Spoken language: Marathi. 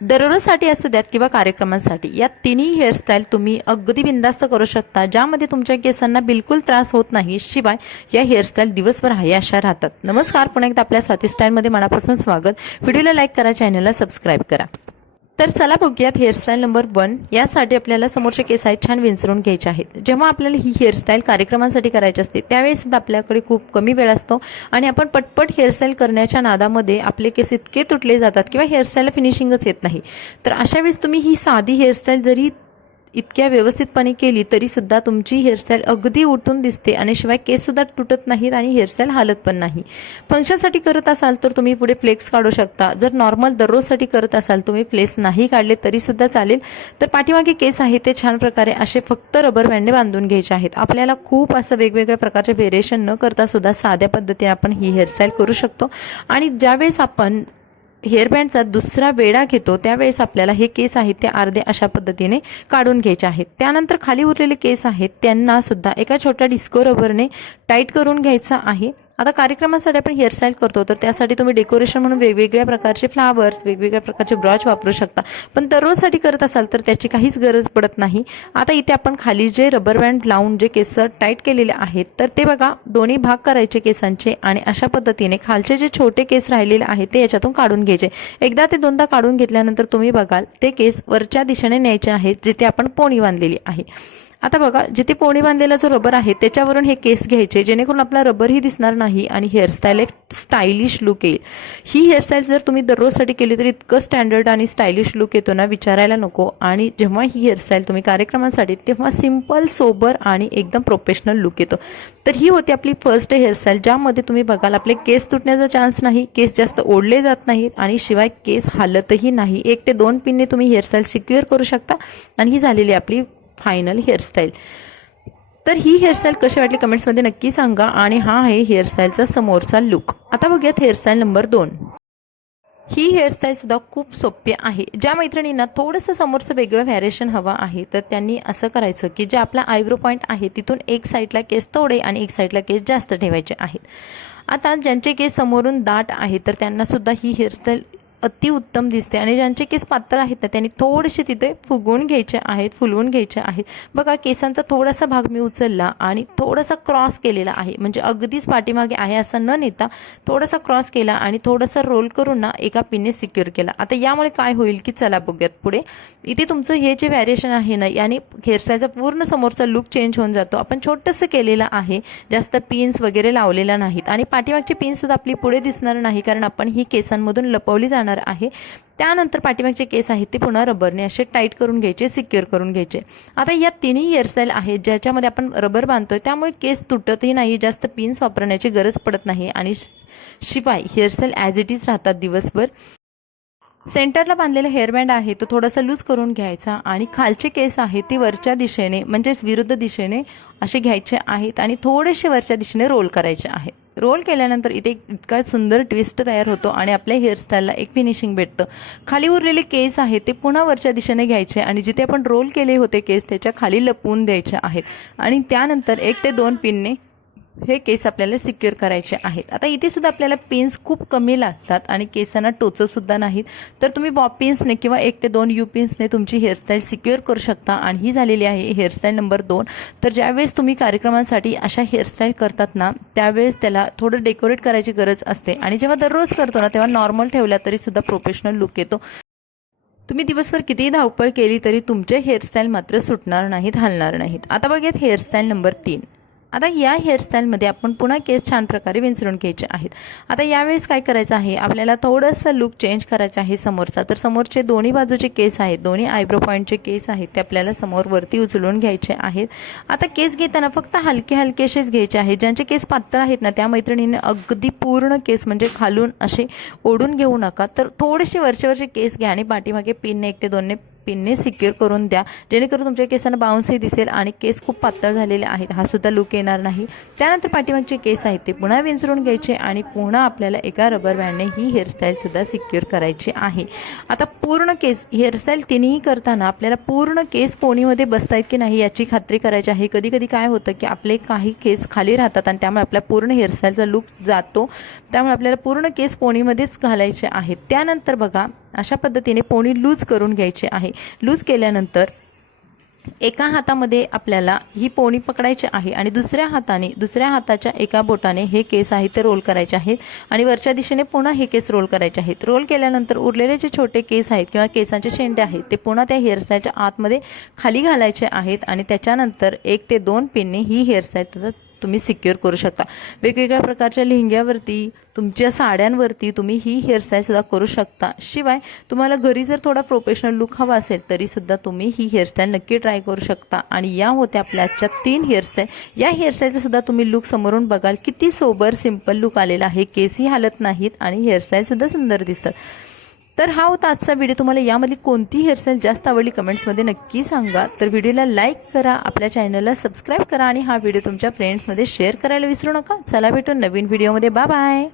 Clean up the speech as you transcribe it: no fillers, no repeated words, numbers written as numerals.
दररोजसाठी असू द्यात किंवा कार्यक्रमांसाठी, या तिन्ही हेअरस्टाईल तुम्ही अगदी बिंदास्त करू शकता, ज्यामध्ये तुमच्या केसांना बिलकुल त्रास होत नाही. शिवाय या हेअरस्टाईल दिवसभर हयाशा राहतात. नमस्कार, पुन्हा एकदा आपल्या स्वाती स्टाईलमध्ये मनापासून स्वागत. व्हिडिओला लाईक करा, चॅनलला सबस्क्राईब करा. तर चला बघूयात हेअरस्टाईल नंबर 1. यासाठी आपल्याला समोरचे केस आहेत छान विंचरून घ्यायचे आहेत. जेव्हा आपल्याला ही हेअरस्टाईल कार्यक्रमांसाठी करायची असते त्यावेळी सुद्धा आपल्याकडे खूप कमी वेळ असतो आणि आपण पटपट हेअरस्टाईल करण्याच्या नादामध्ये आपले केस इतके तुटले जातात किंवा हेअरस्टाईलला फिनिशिंगच येत नाही. तर अशा वेळेस तुम्ही ही साधी हेअरस्टाईल जरी इतक्या व्यवस्थितपणे केली तरी सुद्धा तुमची हेअरस्टाईल अगदी उठून दिसते आणि शिवाय केस सुद्धा तुटत नाहीत आणि हेअरस्टाईल हालत पण नाही. फंक्शनसाठी करत असाल तर तुम्ही पुढे फ्लेक्स काढू शकता. जर नॉर्मल दररोजसाठी करत असाल तुम्ही फ्लेक्स नाही काढले तरी सुद्धा चालेल. तर पाठीमागे केस आहे ते छान प्रकारे असे फक्त रबर बँडने बांधून घ्यायचे आहेत. आपल्याला खूप असं वेगवेगळ्या प्रकारचे व्हेरिएशन न करता सुद्धा साध्या पद्धतीने आपण ही हेअरस्टाईल करू शकतो. आणि ज्यावेळेस आपण हेअरबँडचा दुसरा वेढा घेतो त्यावेळेस आपल्याला हे केस आहेत ते अर्धे अशा पद्धतीने काढून घ्यायचे आहेत. त्यानंतर खाली उरलेले केस आहेत त्यांना सुद्धा एका छोट्या डिस्को रबरने टाईट करून घ्यायचा आहे. आता कार्यक्रमासाठी आपण हेअरस्टाईल करतो तर त्यासाठी तुम्ही डेकोरेशन म्हणून वेगवेगळ्या प्रकारचे फ्लावर्स, वेगवेगळ्या प्रकारचे ब्रॉच वापरू शकता. पण दररोजसाठी करत असाल तर त्याची काहीच गरज पडत नाही. आता इथे आपण खाली जे रबर बँड लावून जे केस टाईट केलेले आहेत तर ते बघा दोन्ही भाग करायचे केसांचे आणि अशा पद्धतीने खालचे जे छोटे केस राहिलेले आहेत ते याच्यातून काढून घ्यायचे. एकदा ते दोनदा काढून घेतल्यानंतर तुम्ही बघाल ते केस वरच्या दिशेने न्यायचे आहेत जिथे आपण पोणी बांधलेली आहे. आता बघा जिथे पोणी बांधलेला जो रबर आहे त्याच्यावरून हे केस घ्यायचे जेणेकरून आपला रबरही दिसणार नाही आणि हेअरस्टाईल एक स्टायलिश लुक येईल. ही हेअरस्टाईल जर तुम्ही दररोजसाठी केली तर इतकं स्टँडर्ड आणि स्टायलिश लुक येतो ना विचारायला नको. आणि जेव्हा ही हेअरस्टाईल तुम्ही कार्यक्रमासाठी तेव्हा सिंपल, सोबर आणि एकदम प्रोफेशनल लुक येतो. तर ही होती आपली फर्स्ट हेअरस्टाईल ज्यामध्ये तुम्ही बघाल आपले केस तुटण्याचा चान्स नाही, केस जास्त ओढले जात नाहीत आणि शिवाय केस हालतही नाही. 1 ते 2 पिनने तुम्ही हेअरस्टाईल सिक्युअर करू शकता आणि ही झालेली आपली फायनल हेअरस्टाईल. तर ही हेअरस्टाईल कशी वाटली कमेंट्समध्ये नक्की सांगा. आणि हा आहे हेअरस्टाईलचा समोरचा लुक. आता बघूयात हेअरस्टाईल नंबर 2. ही हेअरस्टाईल सुद्धा खूप सोपी आहे. ज्या मैत्रिणींना थोडंसं समोरचं वेगळं व्हॅरिएशन हवं आहे तर त्यांनी असं करायचं की जे आपला आयब्रो पॉईंट आहे तिथून एक साईडला केस थोडे आणि एक साईडला केस जास्त ठेवायचे आहेत. आता ज्यांचे केस समोरून दाट आहेत तर त्यांना सुद्धा ही हेअरस्टाईल अतिउत्तम दिसते आणि ज्यांचे केस पातळ आहेत ना त्यांनी थोडेसे तिथे फुगवून घ्यायचे आहेत, फुलवून घ्यायचे आहेत. बघा केसांचा थोडासा भाग मी उचलला आणि थोडासा क्रॉस केलेला आहे, म्हणजे अगदीच पाठीमागे आहे असं न नेता थोडासा क्रॉस केला आणि थोडासा रोल करून ना एका पिनने सिक्युअर केला. आता यामुळे काय होईल की चला बघूयात पुढे. इथे तुमचं हे जे व्हॅरिएशन आहे ना याने हेअरस्टाईलचा पूर्ण समोरचा लुक चेंज होऊन जातो. आपण छोटंसं केलेलं आहे, जास्त पिन्स वगैरे लावलेला नाहीत आणि पाठीमागची पिन्ससुद्धा आपली पुढे दिसणार नाही कारण आपण ही केसांमधून लपवली जाणार आहे. त्यानंतर पाठीमागचे केस आहेत ते पुन्हा रबरने असे टाईट करून घ्यायचे, सिक्युअर करून घ्यायचे. आता या तिन्ही हेअरस्टाईल आहेत ज्याच्यामध्ये आपण रबर बांधतोय त्यामुळे केस तुटतही नाही, जास्त पिन्स वापरण्याची गरज पडत नाही आणि शिवाय हेअरस्टाईल ॲज इट इज राहतात दिवसभर. सेंटरला बांधलेला हेअरबँड आहे तो थोडासा लूज करून घ्यायचा आणि खालचे केस आहेत ते वरच्या दिशेने म्हणजेच विरुद्ध दिशेने असे घ्यायचे आहेत आणि थोडेसे वरच्या दिशेने रोल करायचे आहे. रोल केल्यानंतर इथे इतका सुंदर ट्विस्ट तयार होतो आणि आपल्या हेअरस्टाईलला एक फिनिशिंग भेटतं. खाली उरलेले केस आहेत ते पुन्हा वरच्या दिशेने घ्यायचे आणि जिथे आपण रोल केले होते केस त्याच्या खाली लपवून द्यायचे आहेत आणि त्यानंतर 1 ते 2 पिनने हे केस आपल्याला सिक्युअर करायचे आहेत. आता इथे सुद्धा आपल्याला पिन्स खूप कमी लागतात आणि केसांना टोचतसुद्धा नाहीत. तर तुम्ही बॉब पिन्सने किंवा 1 ते 2 यू पिन्सने तुमची हेअरस्टाईल सिक्युअर करू शकता आणि ही झालेली आहे हेअरस्टाईल नंबर 2. तर ज्यावेळेस तुम्ही कार्यक्रमांसाठी अशा हेअरस्टाईल करतात ना त्यावेळेस त्याला थोडं डेकोरेट करायची गरज असते आणि जेव्हा दररोज करतो ना तेव्हा नॉर्मल ठेवल्या तरी सुद्धा प्रोफेशनल लुक येतो. तुम्ही दिवसभर कितीही धावपळ केली तरी तुमचे हेअरस्टाईल मात्र सुटणार नाहीत, हलणार नाहीत. आता बघूयात हेअरस्टाईल नंबर 3. आता या हेअरस्टाईलमध्ये आपण पुन्हा केस छान प्रकारे विंचरून घ्यायचे आहेत. आता यावेळेस काय करायचं आहे आपल्याला थोडंसं लुक चेंज करायचं आहे समोरचा. तर समोरचे दोन्ही बाजूचे केस आहेत, दोन्ही आयब्रो पॉईंटचे केस आहेत ते आपल्याला समोर वरती उचलून घ्यायचे आहेत. आता केस घेताना फक्त हलके हलकेसेच घ्यायचे आहेत. ज्यांचे केस पातळ आहेत ना त्या मैत्रिणींनी अगदी पूर्ण केस म्हणजे खालून असे ओढून घेऊ नका. तर थोडेसे वरचे केस घ्या आणि पाठीमागे पिनने 1 ते 2 पिनने सिक्युअर करून द्या जेणेकरून तुमच्या केसांना बाउन्सही दिसेल आणि केस खूप पातळ झालेले आहेत हा सुद्धा लुक येणार नाही. त्यानंतर पाठीमागचे केस आहेत ते पुन्हा विंचरून घ्यायचे आणि पुन्हा आपल्याला एका रबर बँडने ही हेअरस्टाईल सुद्धा सिक्युअर करायची आहे. आता पूर्ण केस हेअरस्टाईल तिन्ही करताना आपल्याला पूर्ण केस पोणीमध्ये बसतायत की नाही याची खात्री करायची आहे. कधी कधी काय होतं की आपले काही केस खाली राहतात आणि त्यामुळे आपल्या पूर्ण हेअरस्टाईलचा लुक जातो. त्यामुळे आपल्याला पूर्ण केस पोणीमध्येच घालायचे आहेत. त्यानंतर बघा अशा पद्धतीने पोणी लूज करून घ्यायचे आहे. लूज केल्यानंतर एका हातामध्ये आपल्याला ही पोणी पकडायची आहे आणि दुसऱ्या हाताच्या एका बोटाने हे केस आहे ते रोल करायचे आहेत आणि वरच्या दिशेने पुन्हा हे केस रोल करायचे आहेत. रोल केल्यानंतर उरलेले जे छोटे केस आहेत किंवा केसांचे शेंडे आहेत ते पुन्हा त्या हेअरस्टाईलच्या आतमध्ये खाली घालायचे आहेत आणि त्याच्यानंतर 1 ते 2 पिनने ही हेअरस्टाईल तुम्ही सिक्युअर करू शकता. वेगवेगळ्या प्रकारच्या लेहंग्यावरती, तुमच्या साड्यांवरती तुम्ही ही हेअरस्टाईलसुद्धा करू शकता. शिवाय तुम्हाला घरी जर थोडा प्रोफेशनल लुक हवा असेल तरीसुद्धा तुम्ही ही हेअरस्टाईल नक्की ट्राय करू शकता. आणि या होत्या आपल्या आजच्या 3 हेअरस्टाईल. या हेअरस्टाईलचा सुद्धा तुम्ही लुक समोरून बघाल किती सोबर सिंपल लुक आलेला आहे. केसही हालत नाहीत आणि हेअरस्टाईलसुद्धा सुंदर दिसतात. तर हा होता आजचा व्हिडिओ. तुम्हाला यामधली कोणती हेअरस्टाईल जास्त आवडली कमेंट्समध्ये नक्की सांगा. तर व्हिडिओला लाईक करा, आपल्या चॅनलला सबस्क्राईब करा आणि हा व्हिडिओ तुमच्या फ्रेंड्समध्ये शेअर करायला विसरू नका. चला भेटू नवीन व्हिडिओमध्ये. Bye bye.